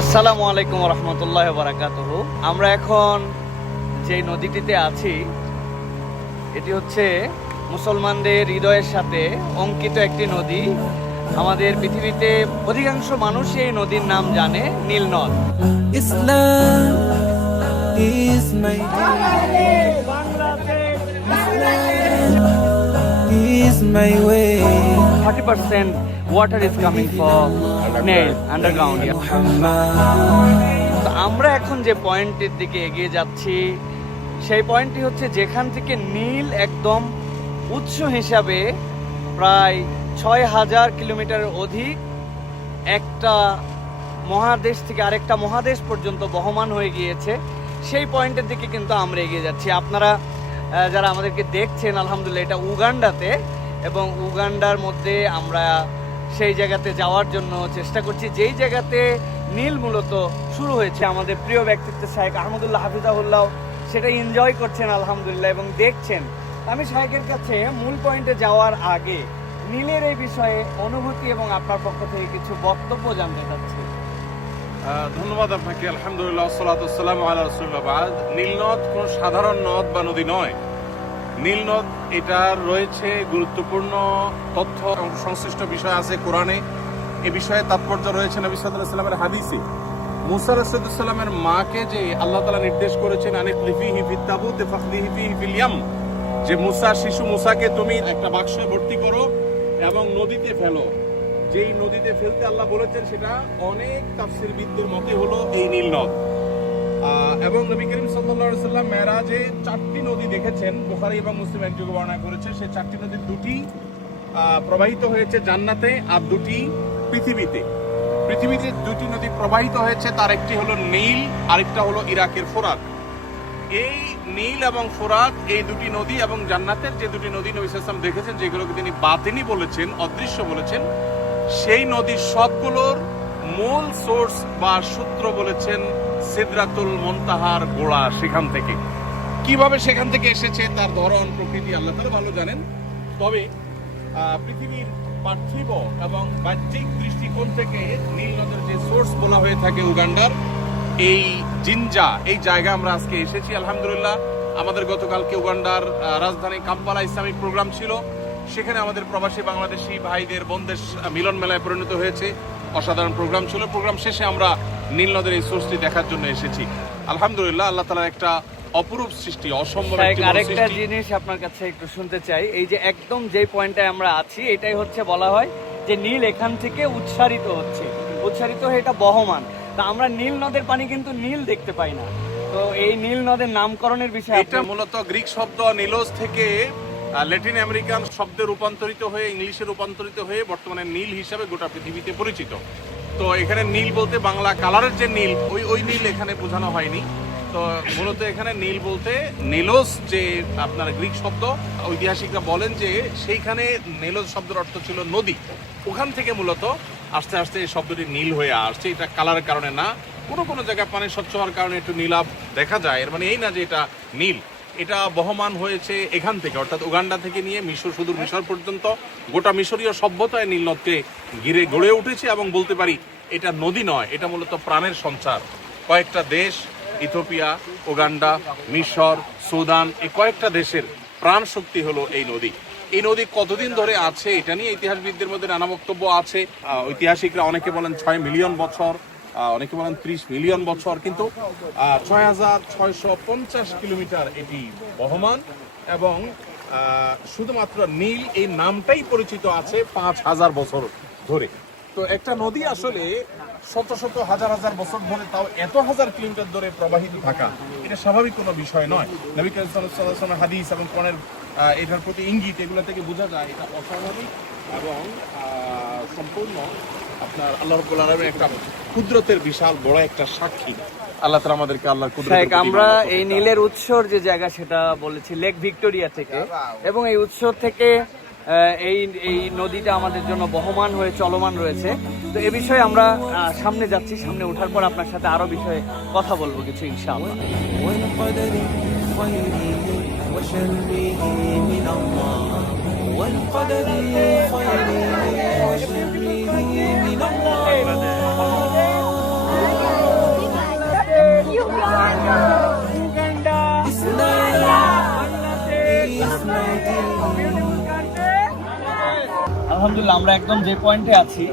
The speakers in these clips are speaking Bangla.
আসসালামু আলাইকুম রহমতুল্লাহ বারাকাতুহু। আমরা এখন যে নদীটিতে আছি এটি হচ্ছে মুসলমানদের হৃদয়ের সাথে অঙ্কিত একটি নদী। আমাদের পৃথিবীতে অধিকাংশ মানুষই এই নদীর নাম জানে, নীল নদ। Islam is my is my way. 30% water is coming for Nile underground. তো আমরা এখন যে পয়েন্টের দিকে এগিয়ে যাচ্ছি সেই পয়েন্টটি হচ্ছে যেখান থেকে নীল একদম উৎস হিসাবে প্রায় ৬,০০০ কিলোমিটারের অধিক একটা মহাদেশ থেকে আরেকটা মহাদেশ পর্যন্ত বহমান হয়ে গিয়েছে। সেই পয়েন্টের দিকে কিন্তু আমরা এগিয়ে যাচ্ছি। আপনারা যারা আমাদেরকে দেখছেন, আলহামদুলিল্লাহ এটা উগান্ডাতে, এবং উগান্ডার মধ্যে আমরা সেই জায়গাতে যাওয়ার জন্য চেষ্টা করছি যেই জায়গাতে নীল মূলত শুরু হয়েছে। আমাদের প্রিয় ব্যক্তিত্ব শাহেখ আহমদুল্লাহ হাফিজাহুল্লাহ সেটা এনজয় করছেন আলহামদুলিল্লাহ এবং দেখছেন। আমি শাহেখের কাছে মূল পয়েন্টে যাওয়ার আগে নীলের এই বিষয়ে অনুভূতি এবং আপনার পক্ষ থেকে কিছু বক্তব্য জানতে চাচ্ছি। ধন্যবাদ আপনাকে। আলহামদুলিল্লাহ, সালাতু ওয়াসসালামু আলা রাসূলিল্লাহ। বাদ নীল নদ কোনো সাধারণ নদ বা নদী নয়। নীল নদ এটা রয়েছে গুরুত্বপূর্ণ তথ্য এবং সংশ্লিষ্ট বিষয় আছে কোরআনে। এ বিষয়ে তাৎপর্য রয়েছে নবী সাল্লাল্লাহু আলাইহি ওয়াসাল্লামের হাদিসে। মুসা আলাইহিস সালামের মাকে যে আল্লাহ তাআলা নির্দেশ করেছেন আনিকলিফিহি ফিত তাবুত ফাখদিহি ফিহি ফিল ইয়াম, যে মুসা শিশু মুসাকে তুমি একটা বাক্সে ভর্তি করো এবং নদীতে ফেলো। যেই নদীতে ফেলতে আল্লাহ বলেছেন সেটা অনেক তাফসীরবিদদের মতে হলো এই নীল নদ। এবং নবী করিম সাল্লাল্লাহু আলাইহি ওয়াসাল্লাম মেরাজে 4টি নদী দেখেছেন। বুখারী এবং মুসলিম একযোগে বর্ণনা করেছে। সেই 4টি নদীর 2টি প্রবাহিত হয়েছে জান্নাতে আর 2টি পৃথিবীতে। পৃথিবীতে 2টি নদী প্রবাহিত হয়েছে, তার একটি হলো নীল, আরেকটা হলো ইরাকের ফোরাত। এই নীল এবং ফোরাত এই 2টি নদী এবং জান্নাতের যে 2টি নদী নবী সাল্লাল্লাহু আলাইহি ওয়াসাল্লাম দেখেছেন, যেগুলোকে তিনি বাতিনি বলেছেন, অদৃশ্য বলেছেন, সেই নদীর সবগুলোর মূল সোর্স বা সূত্র বলেছেন সিদরাতুল মুনতাহার গোড়া। সেখান থেকে কিভাবে সেখান থেকে এসেছে তার ধরন প্রকৃতি আল্লাহ তাআলা ভালো জানেন। তবে পৃথিবীর পার্থিব এবং বাহ্যিক দৃষ্টিকোণ থেকে নীল নদের যে সোর্স বলা হয়ে থাকে উগান্ডার এই জিনজা, এই জায়গা আমরা আজকে এসেছি আলহামদুলিল্লাহ। আমাদের গতকালকে উগান্ডার রাজধানী কাম্পালা ইসলামিক প্রোগ্রাম ছিল। সেখানে আমাদের প্রবাসী বাংলাদেশি ভাইদের বোনদের মিলন মেলায় পরিণত হয়েছে। অসাধারণ প্রোগ্রাম ছিল। প্রোগ্রাম শেষে আমরা নীল নদের এই সোর্সটি দেখার জন্য এসেছি আলহামদুলিল্লাহ। আল্লাহ তাআলার একটা অপরূপ সৃষ্টি, অসম্ভব একটি আরেকটা জিনিস আপনার কাছে একটু শুনতে চাই। এই যে একদম যে পয়েন্টে আমরা আছি এটাই হচ্ছে বলা হয় যে নীল এখান থেকে উচ্চারিত হচ্ছে, উচ্চারিত হয়ে এটা বহমান। তা আমরা নীল নদের পানি কিন্তু নীল দেখতে পাই না। তো এই নীল নদের নামকরণের বিষয়ে এটা মূলত গ্রিক শব্দ নিলোস থেকে ল্যাটিন আমেরিকান শব্দে রূপান্তরিত হয়ে ইংলিশে রূপান্তরিত হয়ে বর্তমানে নীল হিসাবে গোটা পৃথিবীতে পরিচিত। তো এখানে নীল বলতে বাংলা কালারের যে নীল, ওই নীল এখানে বোঝানো হয়নি। তো মূলত এখানে নীল বলতে নেলোস যে আপনার গ্রিক শব্দ, ঐতিহাসিকরা বলেন যে সেইখানে নেলোস শব্দের অর্থ ছিল নদী। ওখান থেকে মূলত আস্তে আস্তে এই শব্দটি নীল হয়ে আসছে। এটা কালারের কারণে না, কোনো জায়গায় পানি স্বচ্ছ হওয়ার কারণে একটু নীলাভ দেখা যায়, এর মানে এই না যে এটা নীল। এটা বহমান হয়েছে এখান থেকে, অর্থাৎ উগান্ডা থেকে নিয়ে মিশর, সুদূর মিশর পর্যন্ত গোটা মিশরীয় সভ্যতায় নীল নদকে ঘিরে গড়ে উঠেছে। এবং বলতে পারি এটা নদী নয়, এটা মূলত প্রাণের সঞ্চার। কয়েকটা দেশ, ইথিওপিয়া, উগান্ডা, মিশর, সুদান, এই কয়েকটা দেশের প্রাণ শক্তি হলো এই নদী। এই নদী কতদিন ধরে আছে এটা নিয়ে ইতিহাসবিদদের মধ্যে নানা বক্তব্য আছে। ঐতিহাসিকরা অনেকে বলেন 6 মিলিয়ন বছর, অনেকে বলেন 30 মিলিয়ন বছর, কিন্তু 6,650 কিলোমিটার এটি বহমান। এবং শুধুমাত্র নীল এই নামটাই পরিচিত আছে 5,000 বছর ধরে। তো একটা নদী আসলে শত শত হাজার হাজার বছর ধরে, তাও এত হাজার কিলোমিটার ধরে প্রবাহিত থাকা, এটা স্বাভাবিক কোনো বিষয় নয়। নবী করিম সাল্লাল্লাহু আলাইহি ওয়াসাল্লামের হাদিস এবং কোরআনের এটার প্রতি ইঙ্গিত, এগুলো থেকে বোঝা যায় এটা অস্বাভাবিক এবং সম্পূর্ণ আপনার আল্লাহ রাব্বুল আলামিনের একটা কুদরতের বিশাল বড় একটা সাক্ষী। আল্লাহ তাআলা আমাদেরকে আল্লাহর কুদরত। আমরা এই নীলের উৎসর যে জায়গা সেটা বলেছি লেক ভিক্টোরিয়া থেকে, এবং এই উৎস থেকে এই নদীটা আমাদের জন্য বহমান হয়ে চলমান রয়েছে। তো এ বিষয়ে আমরা সামনে যাচ্ছি, সামনে ওঠার পর আপনার সাথে আরো বিষয়ে কথা বলবো কিছু ইনশাআল্লাহ। আলহামদুলিল্লাহ আমরা একদম যে পয়েন্টে আছি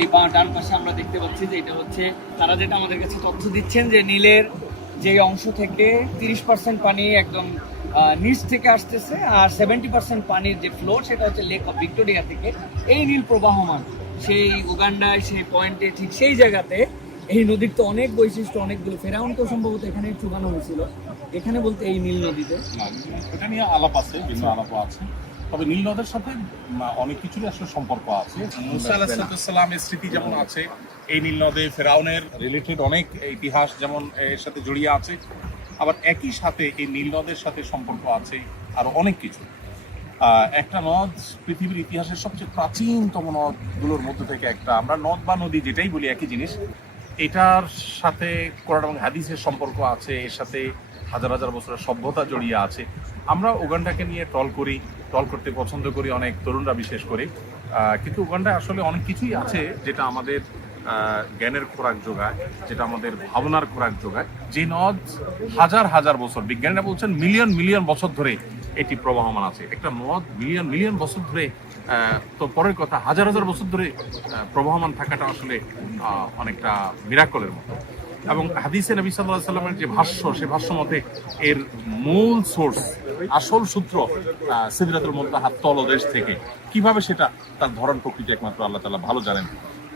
এই ডান পাশে আমরা দেখতে পাচ্ছি যে এটা হচ্ছে তারা যেটা আমাদের কাছে তথ্য দিচ্ছেন যে নীলের যে অংশ থেকে 30% পানি একদম নিচ থেকে আসতেছে আর 70% পানির যে ফ্লো সেটা হচ্ছে লেক অফ ভিক্টোরিয়া থেকে এই নীল প্রবাহমান সেই উগান্ডায় সেই পয়েন্টে ঠিক সেই জায়গাতে এই নদীর তো অনেক বৈশিষ্ট্য অনেকগুলো ফেরাউন তো সম্ভবত এখানে চুবানো হয়েছিল এখানে বলতে এই নীল নদীতে না, এটা নিয়ে আলাপ আছে, ভিন্ন আলাপও আছে। তবে নীল নদের সাথে অনেক কিছুরই আসলে সম্পর্ক আছে। মুসা আলাইহিসসালামের স্মৃতি যেমন আছে, এই নীল নদে ফেরাউনের রিলেটেড অনেক ইতিহাস যেমন এর সাথে জড়িয়ে আছে, আবার একই সাথে এই নীল নদের সাথে সম্পর্ক আছে আরো অনেক কিছু। একটা নদ পৃথিবীর ইতিহাসের সবচেয়ে প্রাচীনতম নদগুলোর মধ্যে থেকে একটা। আমরা নদ বা নদী যেটাই বলি একই জিনিস। এটার সাথে কোরআন এবং হাদিসের সম্পর্ক আছে, এর সাথে হাজার হাজার বছরের সভ্যতা জড়িয়ে আছে। আমরা উগান্ডাকে নিয়ে টল করতে পছন্দ করি অনেক তরুণরা বিশেষ করে, কিন্তু উগান্ডায় আসলে অনেক কিছুই আছে যেটা আমাদের জ্ঞানের খোরাক যোগায়, যেটা আমাদের ভাবনার খোরাক যোগায়। যে নদ হাজার হাজার বছর, বিজ্ঞানীরা বলছেন মিলিয়ন মিলিয়ন বছর ধরে এটি প্রবাহমান আছে। একটা নদ মিলিয়ন মিলিয়ন বছর ধরে, তো পরের কথা হাজার হাজার বছর ধরে প্রবাহমান থাকাটা আসলে অনেকটা মিরাকলের মতো। এবং হাদিসে নবী সাল্লাল্লাহু আলাইহি সাল্লামের যে ভাষ্য, সে ভাষ্য মতে এর মূল সোর্স, আসল সূত্র সিদরাতুল মুনতাহার তলদেশ থেকে। কিভাবে সেটা তার ধরন প্রকৃতি একমাত্র আল্লাহ তাআলা ভালো জানেন।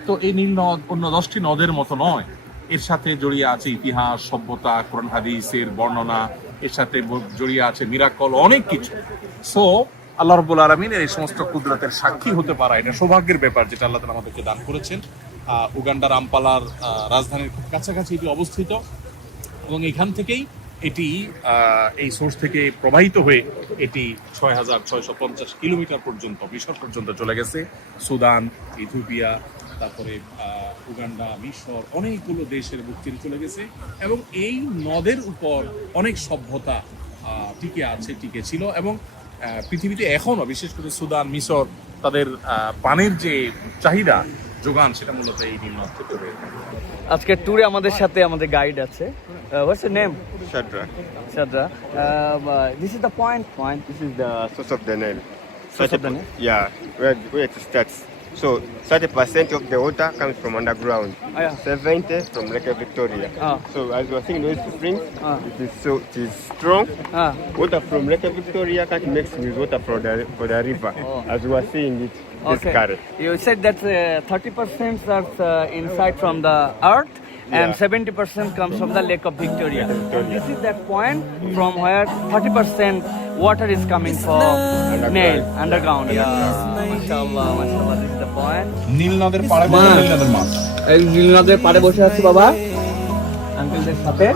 তো এই নীল নদ অন্য 10টি নদের মতো নয়, এর সাথে জড়িয়ে আছে ইতিহাস, সভ্যতা, কোরআন হাদিসের বর্ণনা, এর সাথে জড়িয়ে আছে মিরাকল, অনেক কিছু। সো আল্লাহ রাব্বুল আলামিনের এই সমস্ত কুদরতের সাক্ষী হতে পারা এটা সৌভাগ্যের ব্যাপার, যেটা আল্লাহ তাআলা আমাদেরকে দান করেছেন। উগান্ডার আম্পালার রাজধানীর খুব কাছাকাছি এটি অবস্থিত, এবং এখান থেকেই এটি এই সোর্স থেকে প্রবাহিত হয়ে এটি 6,650 কিলোমিটার পর্যন্ত মিশর পর্যন্ত চলে গেছে। সুদান, ইথিওপিয়া, তারপরে উগান্ডা, মিশর, অনেকগুলো দেশের বুক চিরে চলে গেছে। এবং এই নদের উপর অনেক সভ্যতা টিকে ছিল। এবং পৃথিবীতে এখনও বিশেষ করে সুদান, মিশর, তাদের পানির যে চাহিদা যোগান সেটা মূলত এই নীল নদ থেকে হয়ে থাকে। আজকে ট্যুরে আমাদের সাথে আমাদের গাইড আছে what's your name Shadrach, Shadra this is the point this is the source of the Nile. Source of the Nile? Yeah, where it starts. So 30% of the water comes from underground. yeah. 70 from Lake Victoria. So as we are seeing those springs, it is strong. Water from Lake Victoria can't mix with water for the river. As we are seeing it, this Okay. current. You said that 30% are inside from the earth and 70% comes from the Lake of Victoria. And this is that point from where 30% water is coming from Nile, underground. Yeah, mashallah, mashallah, this is the point. নীল নদের পাড়ে বসে নীল নদের মাছ। এই নীল নদের পাড়ে বসে আছি বাবা আঙ্কেলদের সাথে।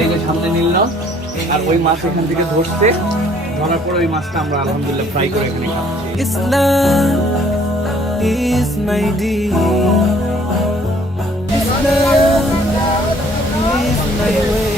এই যে সামনে নীল নদ, আর ওই মাছ এখান থেকে ধরছে, ধরার পর ওই মাছটা আমরা আলহামদুলিল্লাহ ফ্রাই করে এখানে খাচ্ছি। Islam is my deen. Islam is my way.